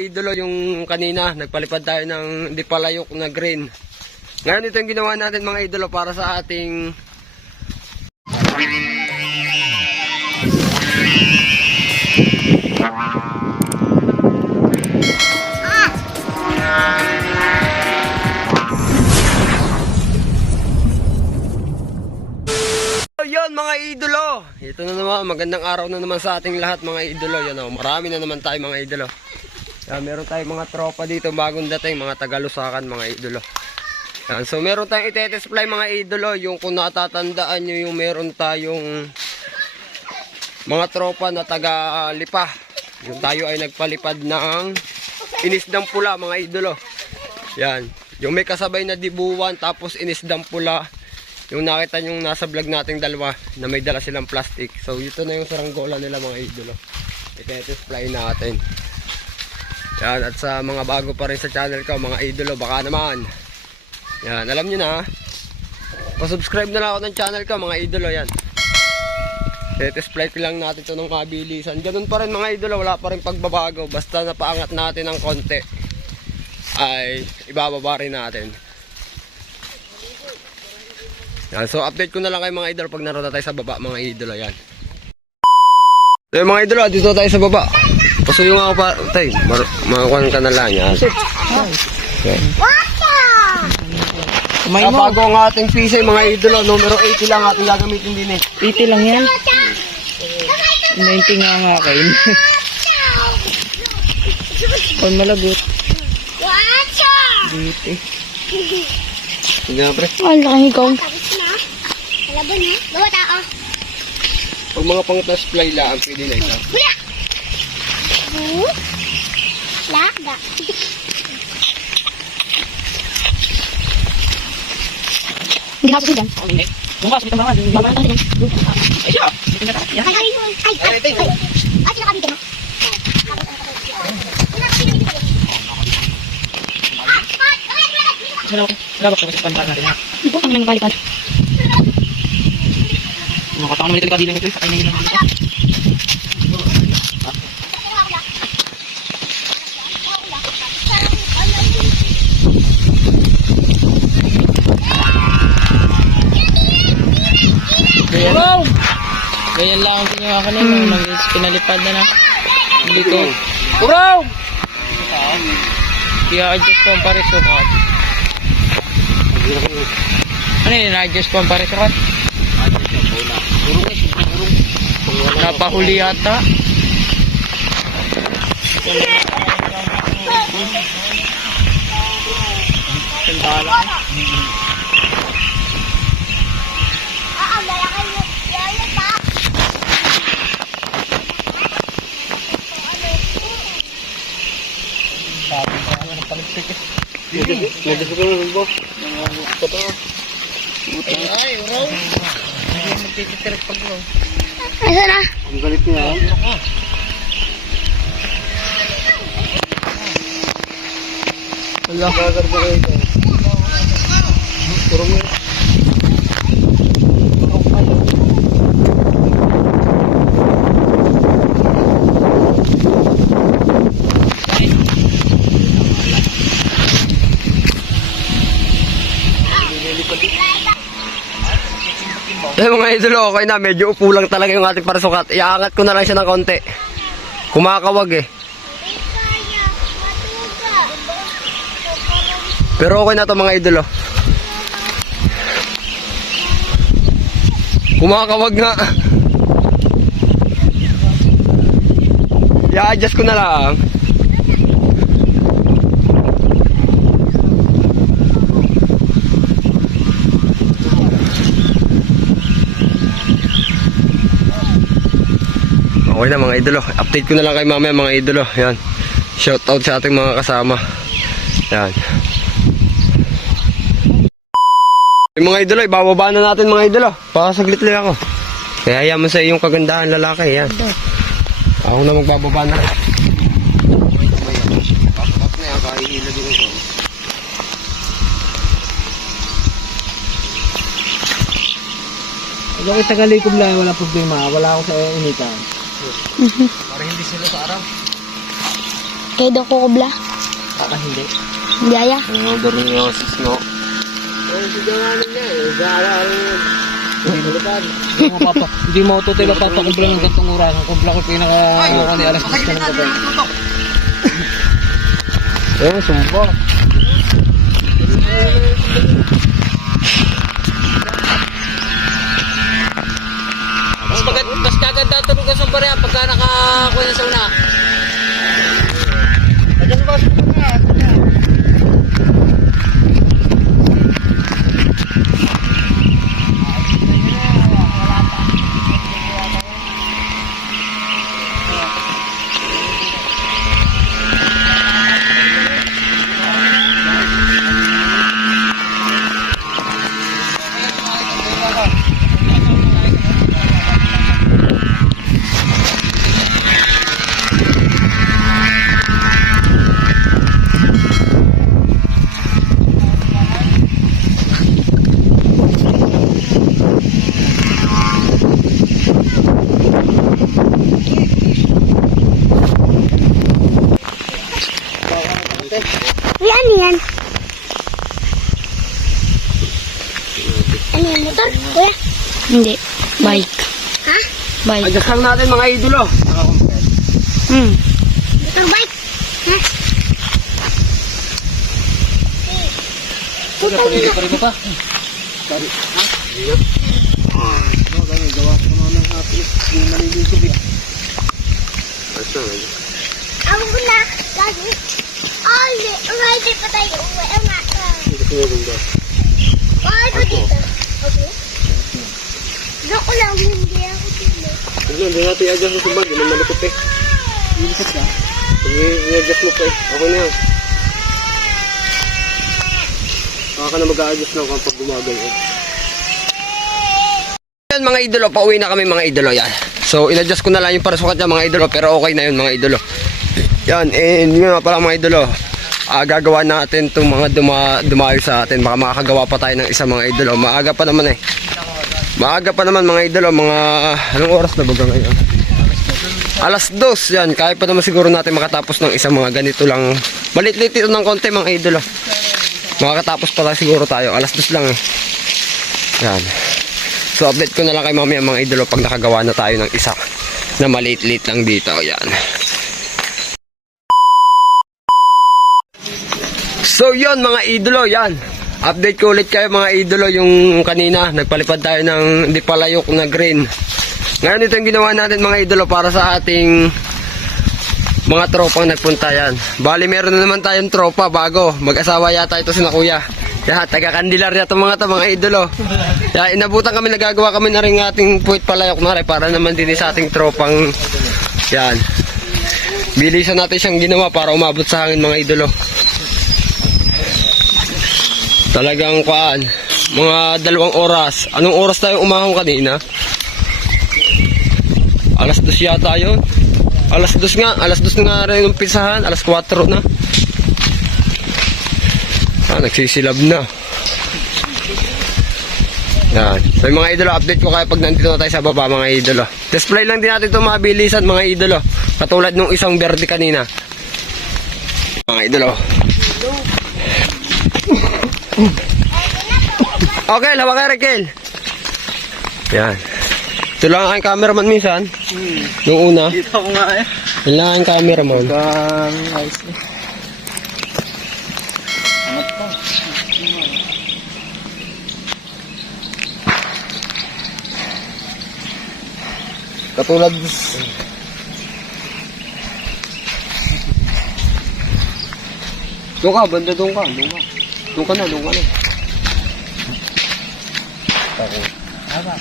Idolo yung kanina, nagpalipad tayo ng di palayok na green. Ngayon ito yung ginawa natin mga idolo para sa ating Yun mga idolo. Ito na naman, magandang araw na naman sa ating lahat mga idolo. Yan o, marami na naman tayo mga idolo. Yan, meron tayong mga tropa dito bagong dating, mga tagalusakan mga idolo. Yan, so meron tayong itetest fly mga idolo. Yung kung natatandaan nyo yung meron tayong mga tropa na taga ah, lipa. Yung tayo ay nagpalipad ng inisdang pula mga idolo. Yan. Yung may kasabay na dibuwan tapos inisdang pula. Yung nakita yung nasa vlog nating dalawa na may dala silang plastic. So ito na yung saranggola nila mga idolo. Itetes fly natin. Yan. At sa mga bago pa rin sa channel ko mga idolo baka naman. Yan. Alam nyo na. Pa-subscribe na lang ako ng channel ko mga idolo yan. Itetes fly lang natin ito ng kabilisan. Ganun pa rin mga idolo. Wala pa rin pagbabago. Basta napaangat natin ng konti ay ibababa rin natin. Yan, so update ko na lang kay mga idol pag naroon na tayo sa baba mga idol yan. So yung mga idol, dito tayo sa baba. Pasuyo nga ako pa, tay, makakuha ka na lang yan. Okay. May mo. bago ang ating PC mga idol, numero 80 lang ating gagamitin din eh. 80 lang yan. 90 nga nga kayo. Kung malagot. Dito. Sige na pre. Oh, laki ikaw. Kalabo na. Gawa tao. Pag mga pang test fly lang, pwede na ito. Hula! Hmm? Laga. Hindi ako siya. Bukas, ito mga. Ay, siya. Ay, ay, ay, ay, ay. Ay, sino kami mo? Lagak sa kasi pantan natin. ha? Ito kami nang balikan. Nakatawa naman ito kadili nito. Sakay na yun. Wow! Ganyan lang ang ginawa ko na nung nag pinalipad na na. Ko. Uraw! Kaya adjust ko ang paresukat. Ano yun? Na-adjust ko ang paresukat? Napahuli yata. Pa. Medyo sa kong bo. Ay, uraw. Hindi magtititirip pag uraw. Asa na? Ang galit niya. Wala. Gagar ba kayo ito? Eh mga idol, okay na. Medyo upo lang talaga yung ating parasukat. Iaangat ko na lang siya ng konti. Kumakawag eh. Pero okay na to mga idol oh. Kumakawag nga. I-adjust ko na lang. Okay na mga idolo. Update ko na lang kay mamaya mga idolo. Yan. Shout out sa ating mga kasama. Yan. Yung mga idolo, ibababa na natin mga idolo. Pakasaglit lang ako. Kaya yaman sa iyong kagandahan lalaki. Yan. Ako na magbababa na. Pakpak na yan, lang, wala problema. Wala ako sa initan. Para hindi sila sa araw. Kaya daw ko kubla. Baka hindi. Biyaya. Ano daw rin yung sis, no? Eh, hindi daw namin niya eh. Sa araw-araw yun. Hindi mo Hindi papa, hindi mo ito tayo papakumpla ng gantong oras. Ang kumpla ko pinaka ako ni alas 10 ng gabi. Eh, sumba. Mas kaganda tulog ka sa barya pagka nakakuha na sa una. Yan, Hindi. Bike. Ha? Bike. Adjust lang natin mga idolo. Hmm. Motor bike? Ha? Motor bike. Pari mo pa. Ako na. Lagi. All day. Friday pa tayo uwi. Ang nata. Oh, ito dito. Okay. Doon ko lang. Hindi ako dito. Hindi, hindi natin i-adjust sa sumbag. Hindi malukot eh. Ilisap ka. Pag i-adjust mo pa eh. Okay na yan. Baka ka na mag-a-adjust lang kapag gumagal eh. Yan mga idolo, pauwi na kami mga idolo yan. So in-adjust ko na lang yung parasukat niya mga idolo pero okay na yun mga idolo. Yan, and yun nga pala mga idolo. Ah, gagawa natin itong mga duma, dumayo sa atin. Baka makakagawa pa tayo ng isa mga idolo. Maaga pa naman eh. Maaga pa naman mga idolo, mga anong oras na ba ngayon? Alas dos, yan. Kaya pa naman siguro natin makatapos ng isang mga ganito lang. Malit-lit ito ng konti mga idolo. Makakatapos pala siguro tayo. Alas dos lang. Yan. So update ko na lang kay mamaya mga idolo pag nakagawa na tayo ng isa na maliit-liit lang dito. Yan. So yon mga idolo, yan. Update ko ulit kayo mga idolo yung kanina. Nagpalipad tayo ng di palayok na green. Ngayon ito yung ginawa natin mga idolo para sa ating mga tropang nagpunta yan. Bali meron na naman tayong tropa bago. Mag-asawa yata ito si na kuya. Taga-kandilar yata mga to mga idolo. Kaya inabutan kami, nagagawa kami na rin ng ating puwit palayok na rin para naman din sa ating tropang yan. Bilisan natin siyang ginawa para umabot sa hangin mga idolo. Talagang kuan, mga dalawang oras. Anong oras tayo umahon kanina? Alas dos yata yun. Alas dos nga, alas dos nga rin umpisahan, alas 4 na. Ah, nagsisilab na. Yan. So mga idolo, update ko kaya pag nandito na tayo sa baba mga idolo. Display lang din natin ito mabilisan mga idolo. Katulad nung isang verde kanina. Mga idolo. Okay, lawa kay Raquel. Yan. Ito lang ang cameraman minsan. Nung una. Dito ako nga eh. Yan lang ang cameraman. Ang ayos eh. Katulad Doon ka, banda doon ka, doon ka. Luka na, luka na. Ako. Ano?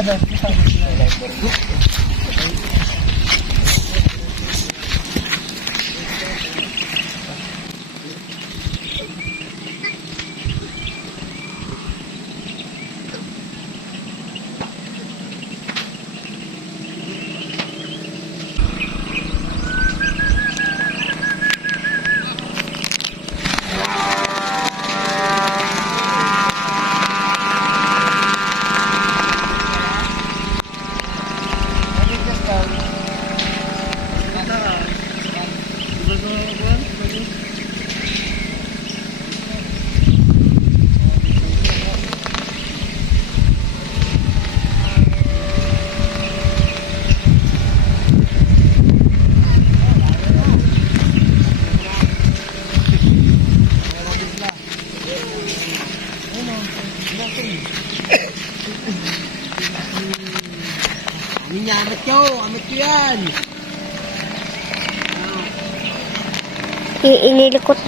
Ano? Yan. I- inilikot.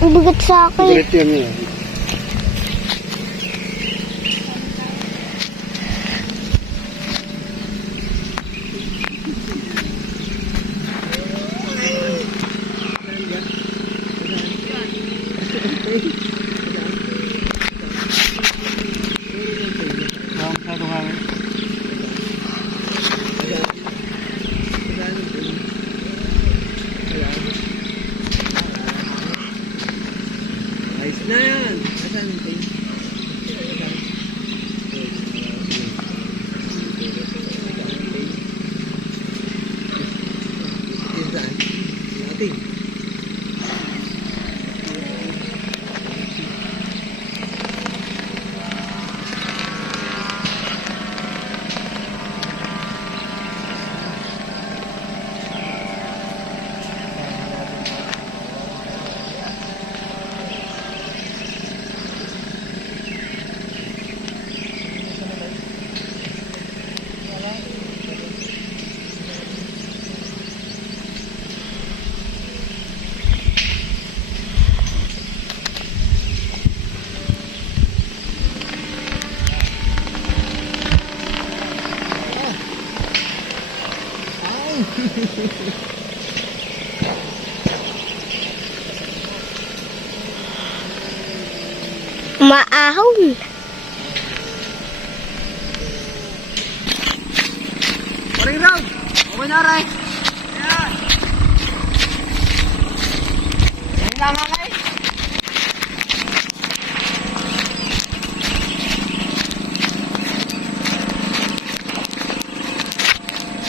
Ang bigat sa akin. Diretso yan yun. Ayos na yan. Asan yung tayo? Maahon. Paring round. Okay na, Ray. Yan. Yan lang, Ray.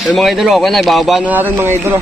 Yung mga idolo, okay na. Ibababa na natin mga idolo.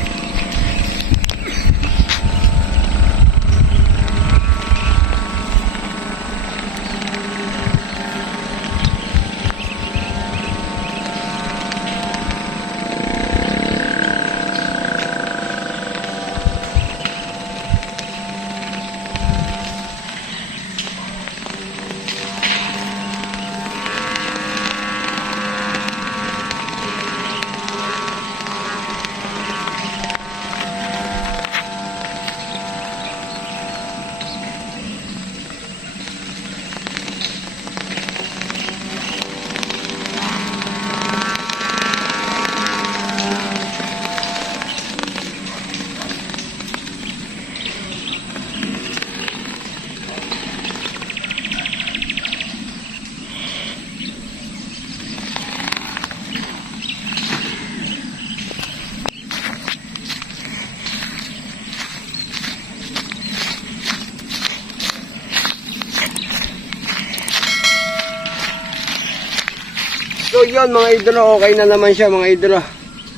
So yun mga idolo, okay na naman siya mga idolo.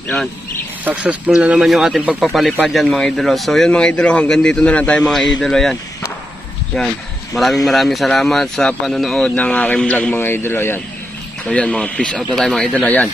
Yan. Successful na naman yung ating pagpapalipad yan mga idolo. So yun mga idolo, hanggang dito na lang tayo mga idolo yan. Yan. Maraming maraming salamat sa panonood ng aking vlog mga idolo yan. So yan mga peace out na tayo mga idolo yan.